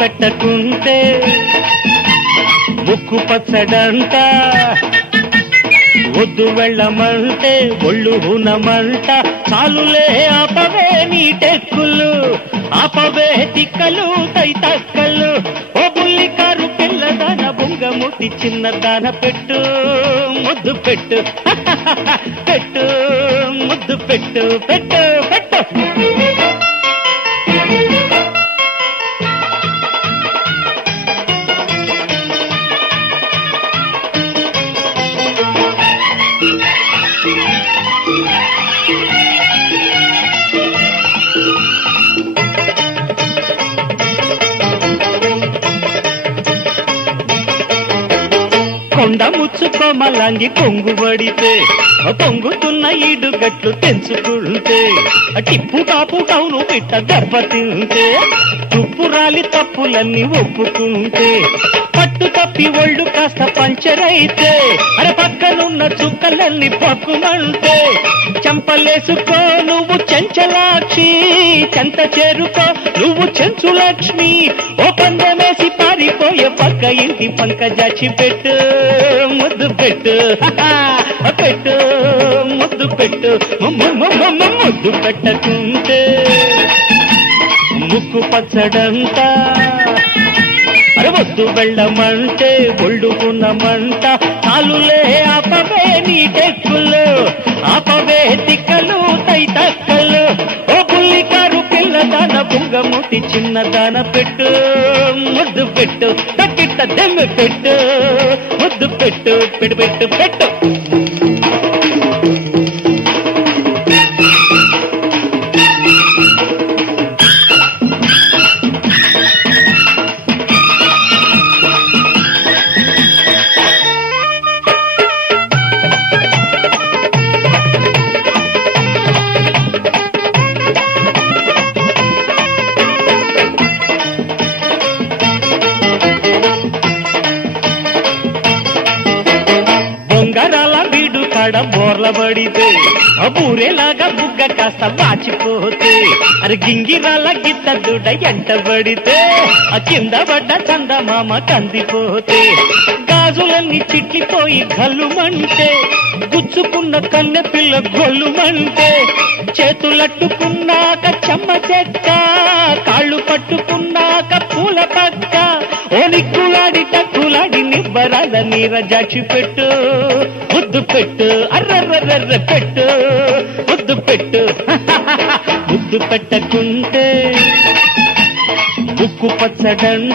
పెట్టకుంటే ముక్కు పచ్చడంట, వద్దు వెళ్ళమంటే ఒళ్ళు హునమంట. చాలులే ఆపవే నీ టెక్కులు, ఆపవే తిక్కలు తైతక్కలు. ఓ బుల్లి కారు పిల్లదాన బుంగముటి చిన్నదాన పెట్టు ముద్దు పెట్టు పెట్టు ముద్దు పెట్టు పెట్టు పెట్టు. కొండ ముచ్చుకోమలాంగి కొంగు పడితే పొంగుతున్న ఈడుగట్లు తెంచుకుంటే, టిప్పు టాపు టౌను పిట్ట దెబ్బ తింటే, తుప్పు రాలి తప్పులన్నీ ఒప్పుకుంటే, పట్టు తప్పి ఒళ్ళు కాస్త పంచరైతే, అరే పక్కనున్న చుక్కలన్నీ పక్కుమంటే, చెంపలేసుకో నువ్వు చెంచలాక్షి, చెంత చేరుకో నువ్వు చెంచు లక్ష్మి. ఓ పందెమేసి పారిపోయే పక్క ఇంటి పంకజాచి పెట్టు ముద్దు పెట్టు పెట్టు ముద్దు పెట్టు. ముద్దు పెట్టకుంటే ముక్కు పచ్చడంట, అరే వద్దు వెళ్ళమంటే ఒళ్ళు కొనమంట. చాలులే ఆపవే నీ టెక్కులు, ఆపవే తిక్కలు తైతక్కలు. ఓ బుల్లి కారు పిల్లదాన బుంగముటి చిన్నదాన పెట్టు ముద్దు పెట్టు, తక్కిట్ట దెమ్మె పెట్టు ముద్దు పెట్టు పెట్టు పెట్టు పెట్టు. బొంగరాల వీడు కాడ బోర్ల పడితే, బూరేలాగా బుగ్గ కాస్త వాచిపోతే, అరే గింగిరాల గిత్త దుడ ఎంట పడితే, కింద పడ్డ చందమామ కందిపోతే, గాజులన్నీ చిట్లిపోయి గల్లుమంటే, గుచ్చుకున్న కన్నె పిల్ల గొల్లుమంటే, చేతులట్టుకున్నాక చెమ్మ చెక్క, కాళ్ళు పట్టుకున్నాక పూల పక్క. ఓ నిక్కులాడి టక్కులాడి నిబ్బరాల నీరజాచి పెట్టు ముద్దు పెట్టు, అర్రర్రర్ర పెట్టు ముద్దు పెట్టు. ముద్దు పెట్టకుంటే ముక్కు పచ్చడంట,